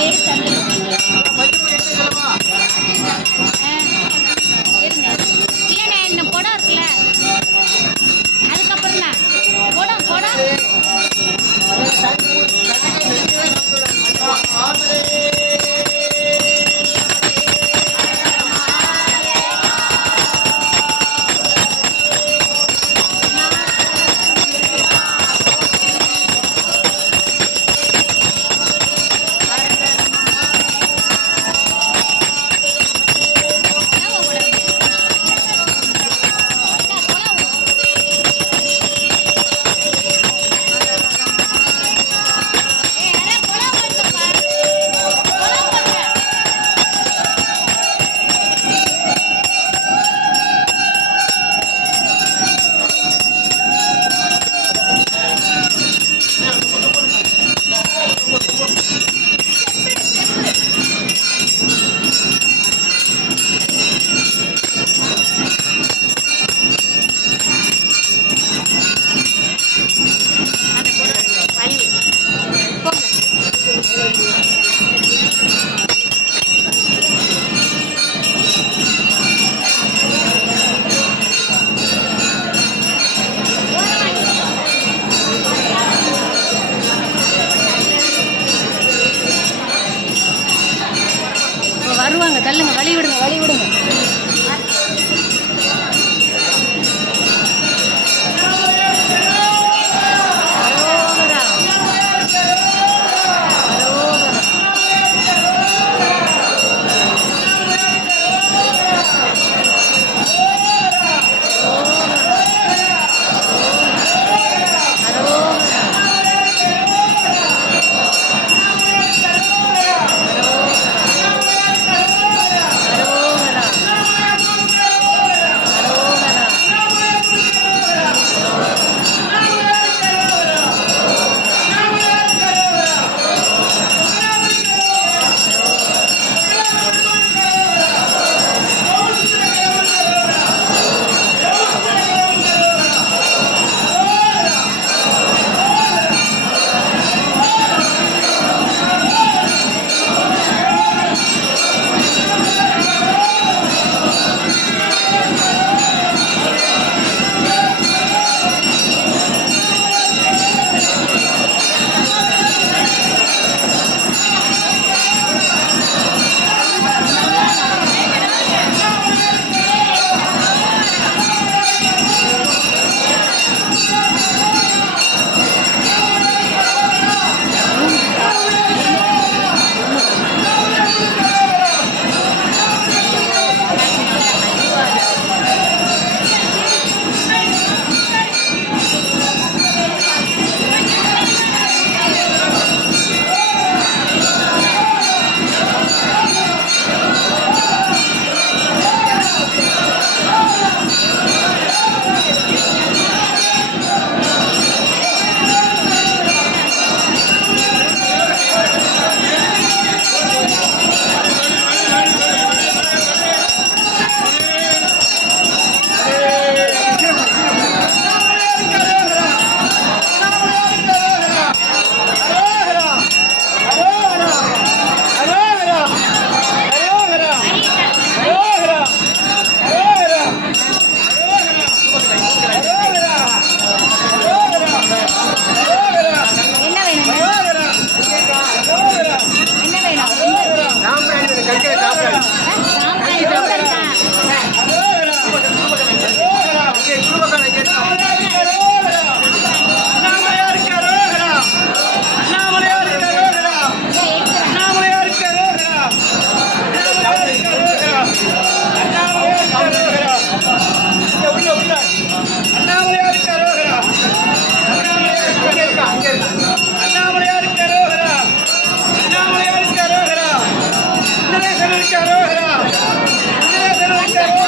వేస్ట్ అనేది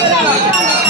Thank you.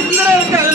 Sundaram இருக்காங்க